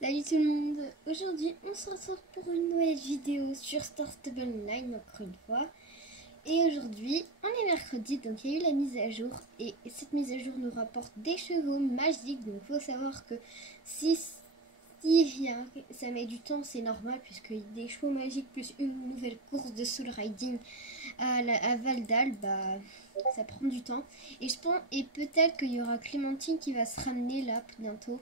Salut tout le monde, aujourd'hui on se retrouve pour une nouvelle vidéo sur Star Stable Online encore une fois. Et aujourd'hui on est mercredi, donc il y a eu la mise à jour et cette mise à jour nous rapporte des chevaux magiques. Donc il faut savoir que si ça met du temps, c'est normal puisque des chevaux magiques plus une nouvelle course de soul riding à Valdal, ça prend du temps. Et je pense, et peut-être qu'il y aura Clémentine qui va se ramener là bientôt.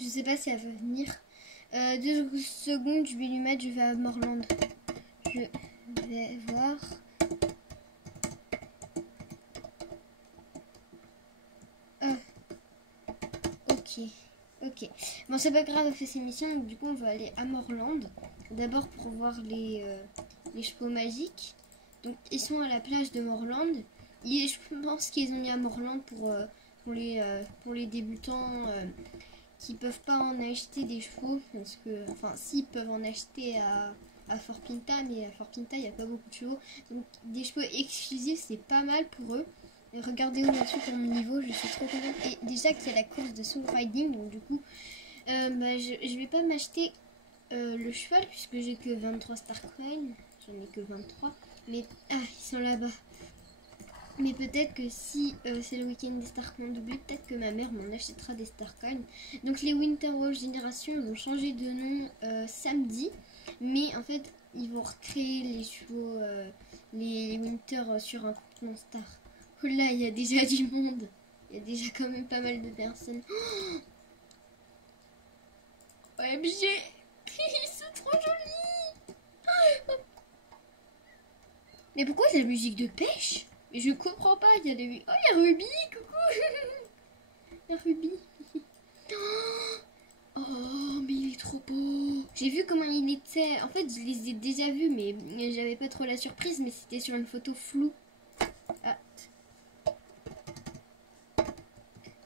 Je sais pas si elle va venir. 2 secondes, je vais lui mettre, je vais à Morland. Je vais voir. Ok. Bon, c'est pas grave, elle fait ses missions, donc du coup, on va aller à Morland. D'abord pour voir les chevaux magiques. Donc, ils sont à la plage de Morland. Et je pense qu'ils ont mis à Morland pour les débutants qui peuvent pas en acheter des chevaux. Parce que, enfin, s'ils peuvent en acheter à Fort Pinta, mais à Fort Pinta, il n'y a pas beaucoup de chevaux. Donc, des chevaux exclusifs, c'est pas mal pour eux. Et regardez où j'en suis pour mon niveau, je suis trop contente. Et déjà qu'il y a la course de soul riding, donc du coup, je vais pas m'acheter le cheval puisque j'ai que 23 star coins. J'en ai que 23. Mais ils sont là-bas. Mais peut-être que si c'est le week-end des star coins doublés, peut-être que ma mère m'en achètera des star coins. Donc les Winter Wall Génération vont changer de nom samedi. Mais en fait, ils vont recréer les chevaux, les Winter sur un compte star. Oh là, il y a déjà du monde. Il y a déjà quand même pas mal de personnes. Oh, OMG, ils sont trop jolis. Mais pourquoi c'est la musique de pêche? Mais je comprends pas, il y a des... Oh, il y a Ruby, coucou. Il y a Ruby. Oh, mais il est trop beau. J'ai vu comment il était. En fait, je les ai déjà vus, mais j'avais pas trop la surprise, mais c'était sur une photo floue. Ah.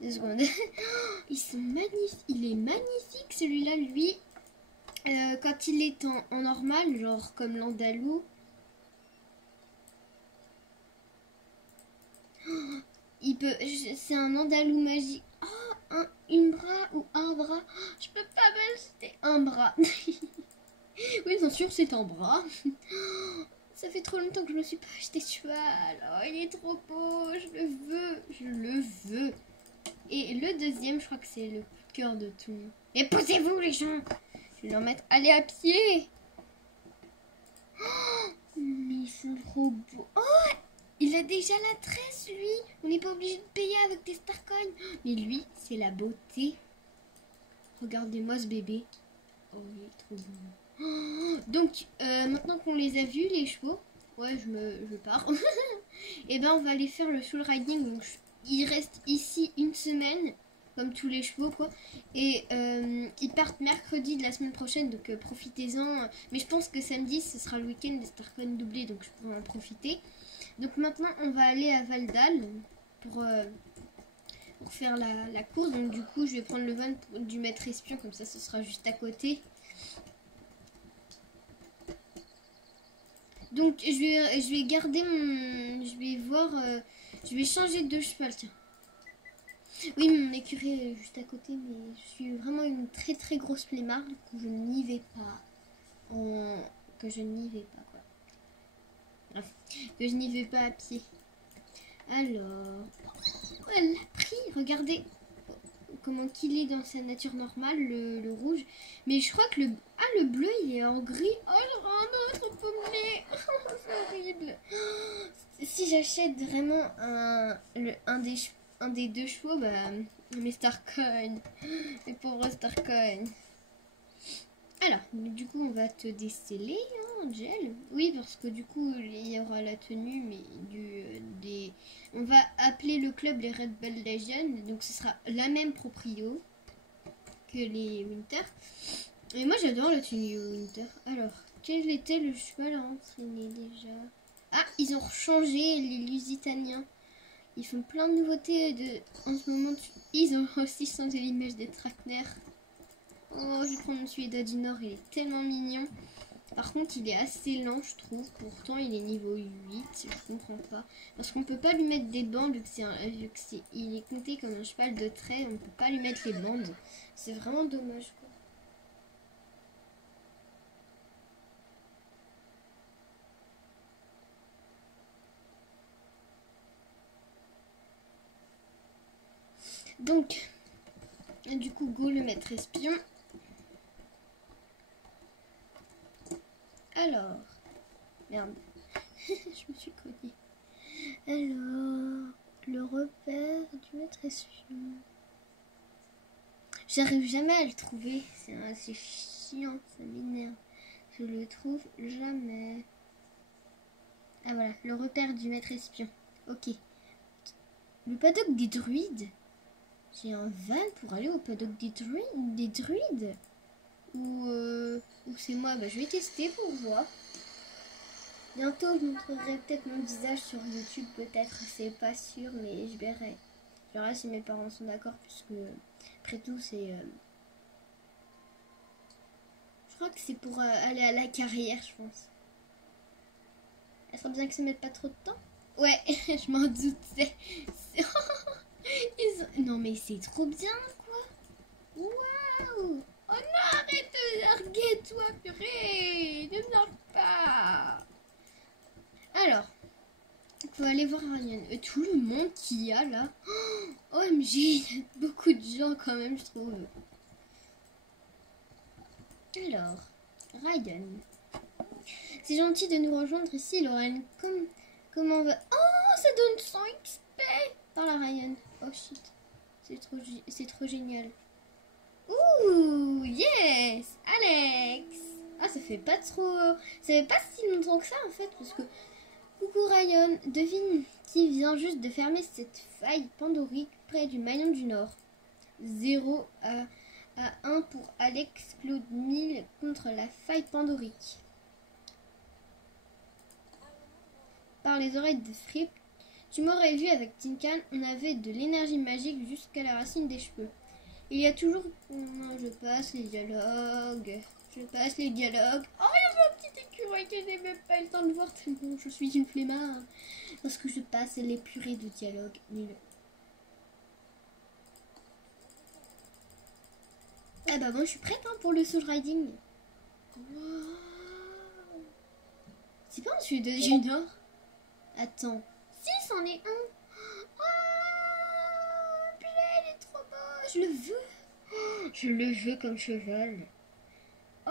2 secondes. Ils sont magnifiques. Il est magnifique celui-là, lui. Quand il est en normal, genre comme l'andalou. Il peut. C'est un andalou magique. Oh, une bras ou un bras. Je peux pas m'acheter un bras. Oui, bien sûr, c'est un bras. Ça fait trop longtemps que je me suis pas acheté de cheval. Oh, il est trop beau. Je le veux. Je le veux. Et le deuxième, je crois que c'est le coup de cœur de tout. Et posez-vous, les gens. Je vais leur mettre. Allez à pied. Oh, mais ils sont trop beaux. Oh, il a déjà la tresse, lui. On n'est pas obligé de payer avec des star coins. Mais lui, c'est la beauté. Regardez-moi ce bébé. Oh, il est trop beau. Oh, donc, maintenant qu'on les a vus, les chevaux. Ouais, je pars. Et ben, on va aller faire le soul riding. Donc, il reste ici une semaine. Comme tous les chevaux, quoi. Et ils partent mercredi de la semaine prochaine, donc profitez-en. Mais je pense que samedi, ce sera le week-end des Starcoins doublés, donc je pourrai en profiter. Donc maintenant, on va aller à Valdal pour faire la course. Donc du coup, je vais prendre le van du maître espion, comme ça, ce sera juste à côté. Donc je vais garder mon... Je vais voir... je vais changer de cheval, tiens. Oui, mon écurie est juste à côté, mais je suis vraiment une très très grosse flemmarde que je n'y vais pas. Que je n'y vais pas, quoi. Bref, que je n'y vais pas à pied. Alors, oh, elle l'a pris, regardez comment qu'il est dans sa nature normale, le rouge. Mais je crois que le bleu, il est en gris. Oh, le un autre pommelé. C'est horrible. Si j'achète vraiment un des 2 chevaux, mes Starcoins, mes pauvres Starcoins. Alors, du coup, on va te déceler, hein, Angel. Oui, parce que du coup, il y aura la tenue, mais on va appeler le club les Red Bull Legends. Donc, ce sera la même proprio que les Winter. Et moi, j'adore la tenue Winter. Alors, quel était le cheval à entraîner déjà? Ah, ils ont changé les Lusitaniens. Ils font plein de nouveautés en ce moment. Ils ont aussi changé l'image des Trackner. Oh, je vais prendre celui d'Adi Nord, il est tellement mignon. Par contre, il est assez lent, je trouve. Pourtant, il est niveau 8. Je comprends pas. Parce qu'on peut pas lui mettre des bandes, vu que il est compté comme un cheval de trait. On peut pas lui mettre les bandes. C'est vraiment dommage, quoi. Donc, du coup, go le maître espion. Alors, merde, je me suis cognée. Alors, le repère du maître espion. J'arrive jamais à le trouver. C'est assez chiant, ça m'énerve. Je le trouve jamais. Ah voilà, le repère du maître espion. Ok. Le paddock des druides. J'ai un van pour aller au paddock des druides. Ou c'est moi, bah, je vais tester pour voir. Bientôt, je montrerai peut-être mon visage sur YouTube, peut-être, c'est pas sûr, mais je verrai. Je verrai si mes parents sont d'accord, puisque, après tout, c'est... Je crois que c'est pour aller à la carrière, je pense. Elle serait bien que ça mette pas trop de temps. Ouais, je m'en doutais. Non, mais c'est trop bien, quoi. Waouh. Oh non, arrête de larguer, toi, purée. Ne largue pas. Alors, il faut aller voir Ryan. Tout le monde qu'il y a là. Oh, OMG, il y a beaucoup de gens quand même, je trouve. Alors, Ryan. C'est gentil de nous rejoindre ici, Lorraine. Comment va... Oh, ça donne 100 XP. Par la Ryan. Oh shit. C'est trop génial. Ouh, yes, Alex. Ah, ça fait pas si longtemps que ça en fait, parce que... Coucou Ryan, devine qui vient juste de fermer cette faille pandorique près du Maillon du Nord. 0 à 1 pour Alex Claude 1000 contre la faille pandorique. Par les oreilles de Fripp, tu m'aurais vu avec Tinkan, on avait de l'énergie magique jusqu'à la racine des cheveux. Il y a toujours... Je passe les dialogues. Oh, il y avait un petit écureuil que j'ai même pas eu le temps de voir tellement je suis une flemmarde. Parce que je passe les purées de dialogue. Nul. Ah bah moi je suis prête hein, pour le soul riding. Wow. C'est pas un celui de Junior. Attends. Si, c'en est un. Oh, puis il est trop beau. Je le veux. Je le veux comme cheval. Oh,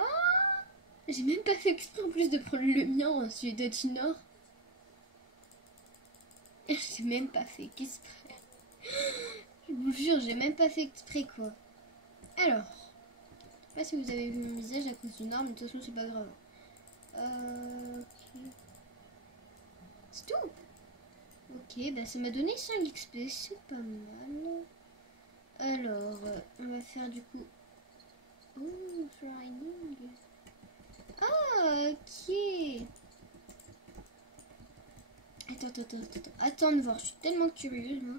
j'ai même pas fait exprès en plus de prendre le mien, celui de Junior. J'ai même pas fait exprès. Je vous jure, j'ai même pas fait exprès quoi. Alors, je sais pas si vous avez vu mon visage à cause d'une arme, mais de toute façon c'est pas grave. Ok. C'est tout. Ok, bah ça m'a donné 5 XP, c'est pas mal. Alors, on va faire du coup... Oh, flying. Ah, ok. Attends de voir, je suis tellement curieuse, moi.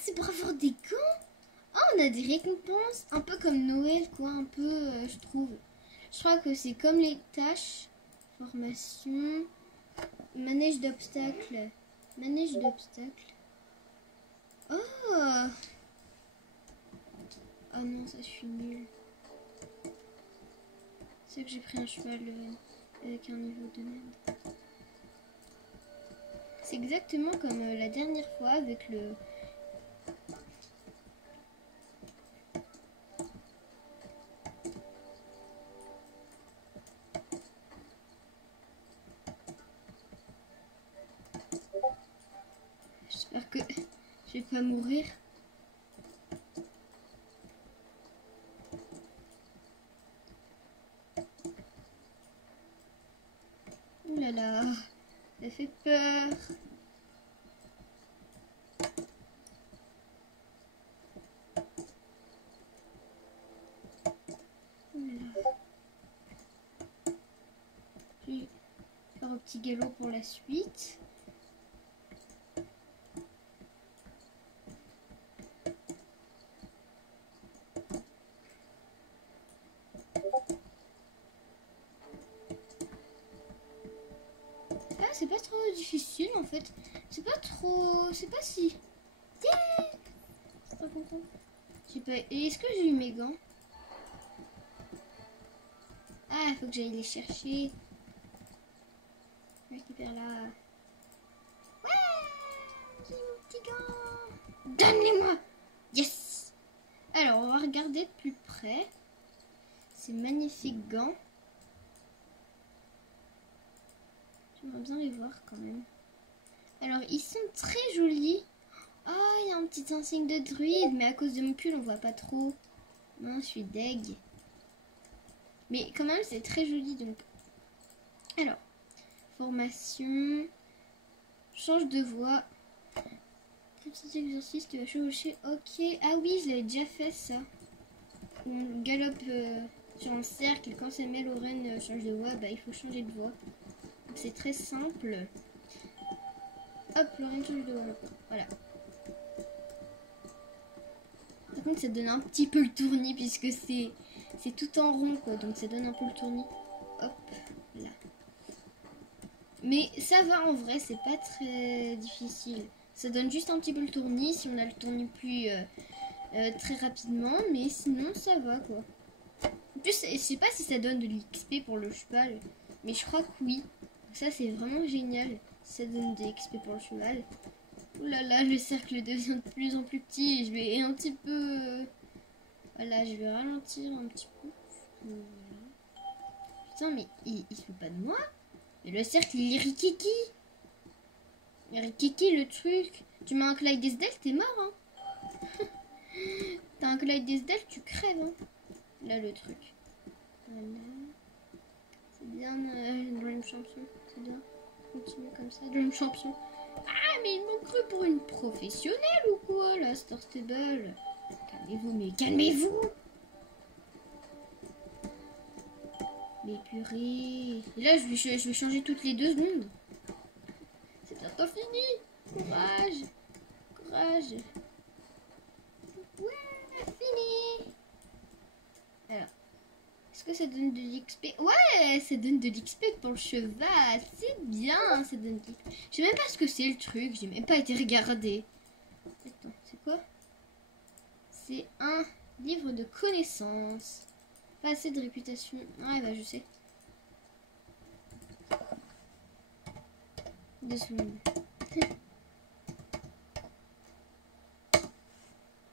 C'est pour avoir des gants. Ah, on a des récompenses, un peu comme Noël, quoi, un peu, je trouve. Je crois que c'est comme les tâches. Formation. Manège d'obstacles. Manège d'obstacles. Oh. Oh non, ça je suis nulle. C'est que j'ai pris un cheval avec un niveau de merde. C'est exactement comme la dernière fois avec le... J'espère que je vais pas mourir. Ouh là là, ça fait peur. Ouh là là. Je vais faire un petit galop pour la suite. c'est pas trop difficile en fait. C'est pas trop... C'est pas si... Yeah, c'est pas content. J'ai pas... Est-ce que j'ai eu mes gants? Ah, il faut que j'aille les chercher. Je récupère là. Ouais, j'ai mon petit gant. Donne-les-moi. Yes. Alors, on va regarder de plus près. Ces magnifiques gants. J'aimerais bien les voir quand même. Alors, ils sont très jolis. Oh, il y a un petit insigne de druide, mais à cause de mon pull, on voit pas trop. Non, je suis deg. Mais quand même, c'est très joli, donc. Alors, formation. Change de voix. Petit exercice, tu vas chevaucher. Ok. Ah oui, je l'avais déjà fait, ça. On galope sur un cercle et quand ça met Lorraine change de voix, bah il faut changer de voix. C'est très simple. Hop, Lorraine change de voix. Voilà. Par contre, ça donne un petit peu le tournis puisque c'est tout en rond, quoi. Donc ça donne un peu le tournis. Hop, là. Mais ça va en vrai, c'est pas très difficile. Ça donne juste un petit peu le tournis si on a le tournis plus très rapidement. Mais sinon, ça va, quoi. En plus, je sais pas si ça donne de l'XP pour le cheval. Mais je crois que oui. Ça, c'est vraiment génial. Ça donne des XP pour le cheval. Ouh là là, le cercle devient de plus en plus petit. Je vais un petit peu... Voilà, je vais ralentir un petit peu. Putain, mais il se fout pas de moi. Mais le cercle, il est rikiki. Il est rikiki, le truc. Tu mets un Clyde Desdel, t'es mort, hein. T'as un Clyde Desdel, tu crèves, hein. Là, le truc. Voilà. C'est bien, Dream Champion. C'est bien. Continue comme ça, Dream Champion. Ah, mais ils m'ont cru pour une professionnelle ou quoi, là, Star Stable. Calmez-vous, mais calmez-vous. Mais purée. Et là, je vais changer toutes les 2 secondes. C'est bientôt fini. Courage. Courage. Ouais, fini. Alors. Est-ce que ça donne de l'XP? Ouais, ça donne de l'XP pour le cheval. C'est bien, ça donne de l'XP. Je sais même pas ce que c'est le truc. J'ai même pas été regarder. Attends, c'est quoi? C'est un livre de connaissances. Pas assez de réputation. Ouais, bah je sais. 2 secondes.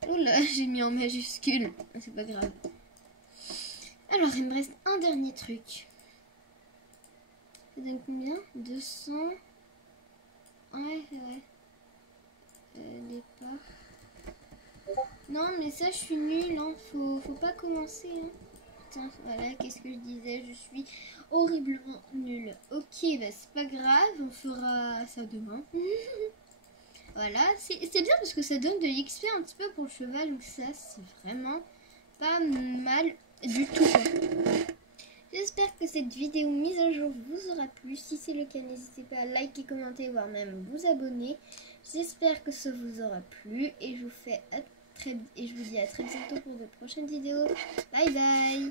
Oh là, j'ai mis en majuscule. C'est pas grave. Alors, il me reste un dernier truc. Ça donne combien? 200. Ouais, ouais. Départ. Non, mais ça, je suis nulle. Hein. Faut pas commencer. Hein. Putain, voilà, qu'est-ce que je disais? Je suis horriblement nulle. Ok, bah c'est pas grave. On fera ça demain. Voilà, c'est bien parce que ça donne de l'XP un petit peu pour le cheval. Donc ça, c'est vraiment pas mal du tout. J'espère que cette vidéo mise à jour vous aura plu. Si c'est le cas, n'hésitez pas à liker, commenter, voire même vous abonner. J'espère que ça vous aura plu et je vous dis à très bientôt pour de prochaines vidéos. Bye bye.